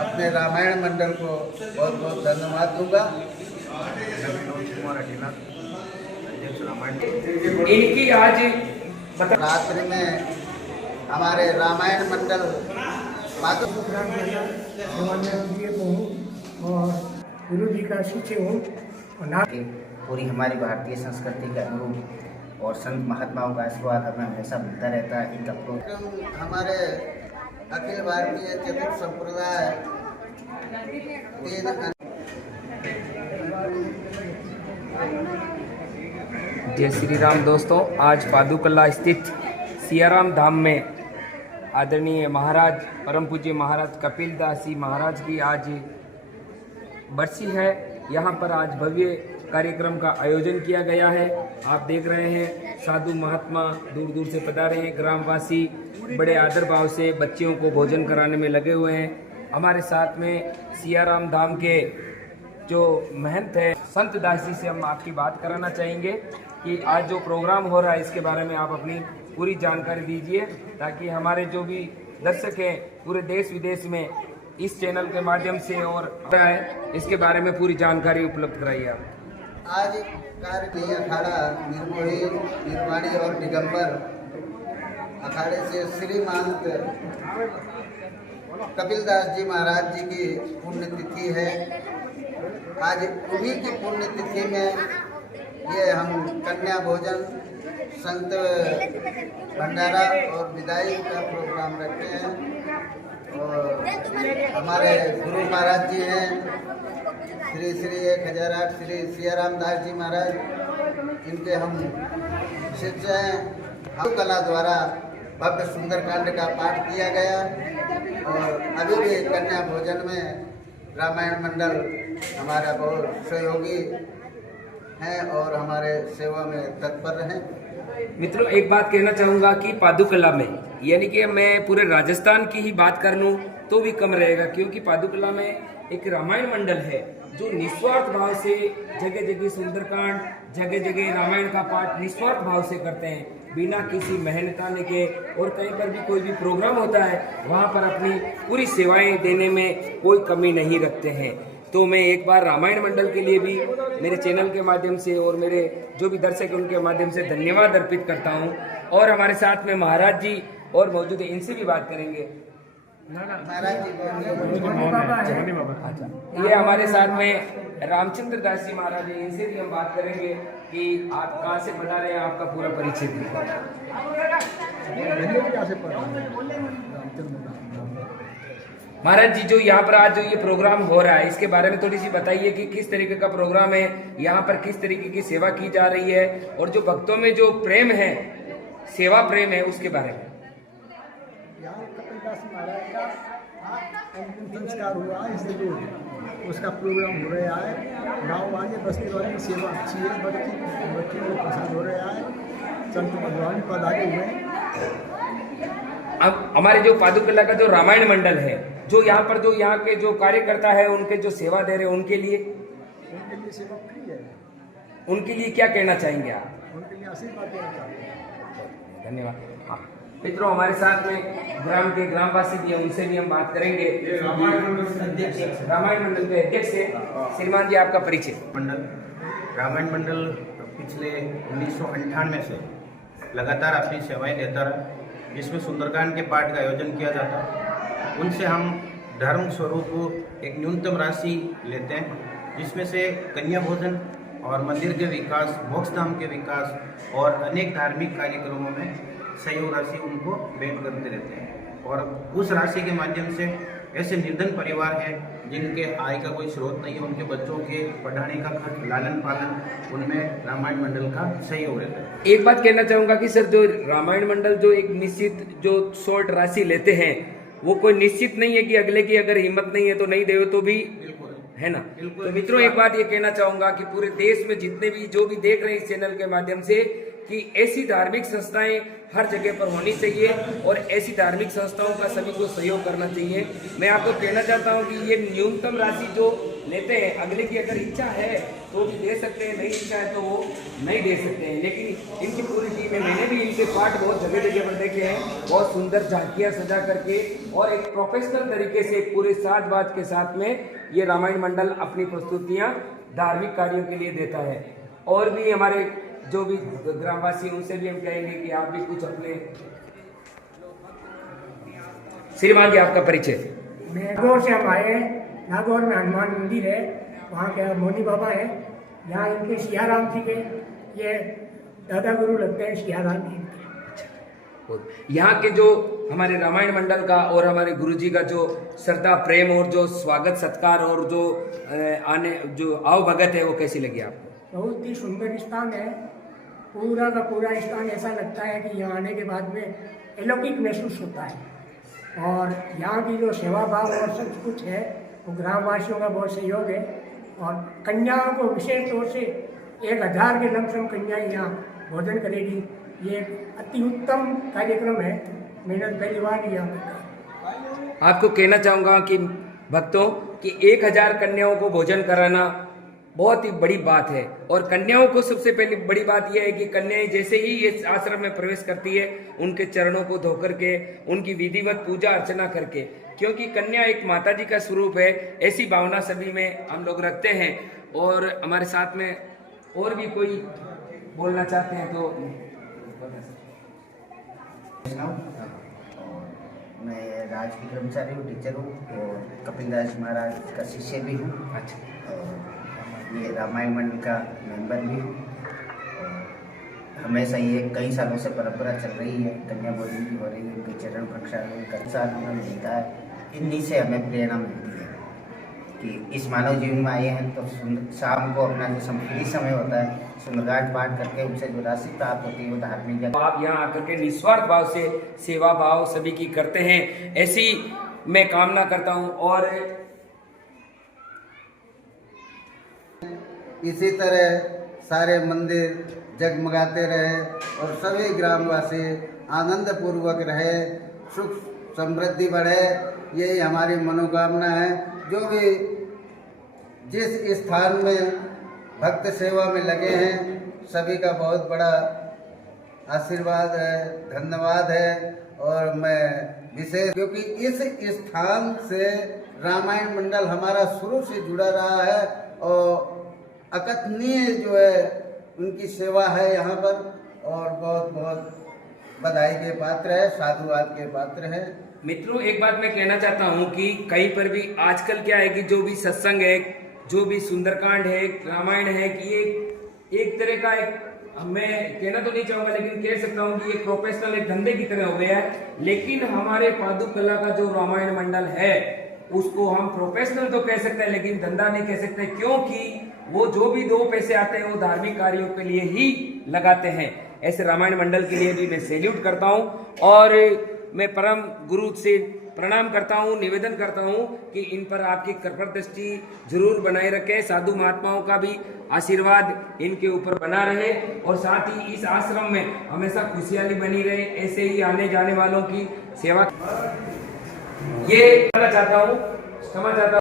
अपने रामायण मंडल को बहुत बहुत धन्यवाद दूंगा। इनकी आज रात्रि में हमारे रामायण मंडल और गुरु जी का शिष्य हूँ। पूरी हमारी भारतीय संस्कृति के अनुरूप और संत महात्माओं का आशीर्वाद हमें हमेशा मिलता रहता है। इनका कार्यक्रम हमारे अखिल भारतीय चतुर्थ संप्रदाय जय श्री राम दोस्तों, आज पादुकला स्थित सियाराम धाम में आदरणीय महाराज परम पूज्य महाराज कपिल दास जी महाराज की आज बरसी है। यहाँ पर आज भव्य कार्यक्रम का आयोजन किया गया है। आप देख रहे हैं साधु महात्मा दूर दूर से पधारे हैं, ग्रामवासी बड़े आदर भाव से बच्चियों को भोजन कराने में लगे हुए हैं। हमारे साथ में सियाराम धाम के जो महंत है संत दास जी से हम आपकी बात कराना चाहेंगे कि आज जो प्रोग्राम हो रहा है इसके बारे में आप अपनी पूरी जानकारी दीजिए, ताकि हमारे जो भी दर्शक हैं पूरे देश विदेश में इस चैनल के माध्यम से और इसके बारे में पूरी जानकारी उपलब्ध कराइए आप। आज कार्य अखाड़ा निर्मोही निर्वाणी और दिगंबर अखाड़े से श्री महंत कपिल दास जी महाराज जी की पुण्यतिथि है। आज उन्हीं की पुण्यतिथि में ये हम कन्या भोजन, संत भंडारा और विदाई का प्रोग्राम रखते हैं। और हमारे गुरु महाराज जी हैं श्री श्री 1008 श्री सियाराम दास जी महाराज, इनके हम शिष्य हैं। हम कला द्वारा भव्य सुंदरकांड का पाठ किया गया और अभी भी कन्या भोजन में रामायण मंडल हमारा बहुत सहयोगी हैं और हमारे सेवा में तत्पर हैं। मित्रों, एक बात कहना चाहूँगा कि पादुकला में यानी कि मैं पूरे राजस्थान की ही बात कर लूँ तो भी कम रहेगा, क्योंकि पादुकला में एक रामायण मंडल है जो निस्वार्थ भाव से जगह जगह सुंदरकांड, जगह जगह रामायण का पाठ निस्वार्थ भाव से करते हैं, बिना किसी मेहनताने के। और कहीं पर भी कोई भी प्रोग्राम होता है वहाँ पर अपनी पूरी सेवाएं देने में कोई कमी नहीं रखते हैं। तो मैं एक बार रामायण मंडल के लिए भी मेरे चैनल के माध्यम से और मेरे जो भी दर्शक हैं उनके माध्यम से धन्यवाद अर्पित करता हूं। और हमारे साथ में महाराज जी और मौजूद है, इनसे भी बात करेंगे। महाराज जी ये हमारे साथ में रामचंद्र दास जी महाराज हैं, इनसे भी हम बात करेंगे कि आप कहाँ से बता रहे हैं, आपका पूरा परिचय महाराज जी। जो यहाँ पर आज जो ये प्रोग्राम हो रहा है इसके बारे में थोड़ी सी बताइए कि किस तरीके का प्रोग्राम है, यहाँ पर किस तरीके की सेवा की जा रही है और जो भक्तों में जो प्रेम है, सेवा प्रेम है, उसके बारे में। यहाँ कपिल दास महाराज का अंतिम संस्कार हुआ है, इसलिए उसका प्रोग्राम हो रहा है। गाँव वाले बस्ती वाले की सेवा अच्छी है, बच्चों को पसंद हो रहा है, संत भगवान पधारे हुए हैं। अब हमारे जो पादुकला का जो रामायण मंडल है, जो यहाँ पर जो यहाँ के जो कार्यकर्ता है उनके जो सेवा दे रहे हैं उनके लिए सेवा फ्री है। उनके लिए क्या कहना चाहेंगे आप? उनके लिए आशीर्वाद देना चाहते हैं। धन्यवाद। हाँ मित्रों, हमारे साथ में ग्राम के ग्रामवासी भी हैं, उनसे भी हम बात करेंगे। रामायण मंडल के अध्यक्ष है श्रीमान जी, आपका परिचय। रामायण मंडल पिछले 1998 से लगातार अपनी सेवाएं देता रहा, जिसमें सुंदरकांड के पाठ का आयोजन किया जाता है। उनसे हम धर्म स्वरूप एक न्यूनतम राशि लेते हैं, जिसमें से कन्या भोजन और मंदिर के विकास, मोक्ष धाम के विकास और अनेक धार्मिक कार्यक्रमों में सहयोग राशि उनको भेंट करते रहते हैं। और उस राशि के माध्यम से ऐसे निर्धन परिवार हैं जिनके आय का कोई स्रोत नहीं है, उनके बच्चों के पढ़ाने का खर्च, लालन पालन, उनमें रामायण मंडल का सहयोग रहता है। एक बात कहना चाहूंगा कि सर, जो रामायण मंडल जो एक निश्चित जो शॉर्ट राशि लेते हैं वो कोई निश्चित नहीं है कि अगले की अगर हिम्मत नहीं है तो नहीं देवे तो भी है ना। तो मित्रों, एक बात ये कहना चाहूंगा कि पूरे देश में जितने भी जो भी देख रहे हैं इस चैनल के माध्यम से कि ऐसी धार्मिक संस्थाएं हर जगह पर होनी चाहिए और ऐसी धार्मिक संस्थाओं का सभी को सहयोग करना चाहिए। मैं आपको कहना चाहता हूं कि ये न्यूनतम राशि जो लेते हैं। अगले की अगर इच्छा है तो भी दे सकते हैं, नहीं इच्छा है तो वो नहीं दे सकते हैं। लेकिन इनकी पूरी टीम है, मैंने भी इनके पार्ट बहुत जगह जगह पर देखे हैं, बहुत सुंदर झांकियाँ सजा करके और एक प्रोफेशनल तरीके से पूरे साज-बाज के साथ में ये रामायण मंडल अपनी प्रस्तुतियाँ धार्मिक कार्यों के लिए देता है। और भी हमारे जो भी ग्रामवासी उनसे भी हम कहेंगे कि आप भी कुछ अपने। श्रीमान जी, आपका परिचय। नागौर से हम आए हैं। नागौर में हनुमान मंदिर है, वहाँ के मोनी बाबा है, यहाँ इनके सियाराम जी के ये दादा गुरु लगते हैं, सियाराम जी। यहाँ के जो हमारे रामायण मंडल का और हमारे गुरुजी का जो श्रद्धा प्रेम और जो स्वागत सत्कार और जो आने जो आओ भगत है वो कैसी लगी आपको? बहुत ही सुंदर स्थान है, पूरा का पूरा स्थान ऐसा लगता है कि यहाँ आने के बाद में अलौकिक महसूस होता है। और यहाँ की जो सेवा भाव और सब कुछ है वो ग्रामवासियों का बहुत सहयोग है। और कन्याओं को विशेष तौर से 1000 के लमसम कन्याएं यहाँ भोजन करेगी। ये अति उत्तम कार्यक्रम है, मैंने पहली बार यहाँ देखा। आपको कहना चाहूँगा कि भक्तों कि 1000 कन्याओं को भोजन कराना बहुत ही बड़ी बात है। और कन्याओं को सबसे पहली बड़ी बात यह है कि कन्याएं जैसे ही इस आश्रम में प्रवेश करती है उनके चरणों को धो करके उनकी विधिवत पूजा अर्चना करके, क्योंकि कन्या एक माता जी का स्वरूप है, ऐसी भावना सभी में हम लोग रखते हैं। और हमारे साथ में और भी कोई बोलना चाहते हैं तो मैं राजकीय कर्मचारी हूँ, टीचर हूँ और कपिल दास महाराज का शिष्य भी हूँ। अच्छा। और ये रामायण मंडल का मेंबर भी हूँ। हमेशा ये कई सालों से परंपरा चल रही है, कन्या भोजन की हो रही है, उनके चरण प्रक्षालन का साथ उन्होंने देखा है। इन्हीं से हमें प्रेरणा मिलती है कि इस मानव जीवन में आए हैं तो शाम को अपना जो फ्री समय होता है सुंदरकांड पाठ करके उनसे जो राशि प्राप्त होती है वो धार्मिक। आप यहाँ आकर के निस्वार्थ भाव से सेवा भाव सभी की करते हैं, ऐसी मैं कामना करता हूँ। और इसी तरह सारे मंदिर जगमगाते रहे और सभी ग्रामवासी आनंद पूर्वक रहे, सुख समृद्धि बढ़े, यही हमारी मनोकामना है। जो भी जिस स्थान में भक्त सेवा में लगे हैं सभी का बहुत बड़ा आशीर्वाद है, धन्यवाद है। और मैं विशेष क्योंकि इस स्थान से रामायण मंडल हमारा शुरू से जुड़ा रहा है और अकथनीय जो है उनकी सेवा है यहाँ पर, और बहुत बहुत बधाई के पात्र है, साधुवाद के पात्र है। मित्रों, एक बात मैं कहना चाहता हूँ कि कहीं पर भी आजकल क्या है कि जो भी सत्संग है, जो भी सुंदरकांड है, रामायण है, कि ये एक तरह का एक, मैं कहना तो नहीं चाहूँगा लेकिन कह सकता हूँ कि एक प्रोफेशनल एक धंधे की तरह हो गया है। लेकिन हमारे पादुकला का जो रामायण मंडल है उसको हम प्रोफेशनल तो कह सकते हैं लेकिन धंधा नहीं कह सकते, क्योंकि वो जो भी 2 पैसे आते हैं वो धार्मिक कार्यों के लिए ही लगाते हैं। ऐसे रामायण मंडल के लिए भी मैं सैल्यूट करता हूँ और मैं परम गुरु से प्रणाम करता हूँ, निवेदन करता हूँ कि इन पर आपकी कृपा दृष्टि जरूर बनाए रखें, साधु महात्माओं का भी आशीर्वाद इनके ऊपर बना रहे और साथ ही इस आश्रम में हमेशा खुशहाली बनी रहे, ऐसे ही आने जाने वालों की सेवा। ये कहना चाहता हूँ, क्षमा चाहता हूँ।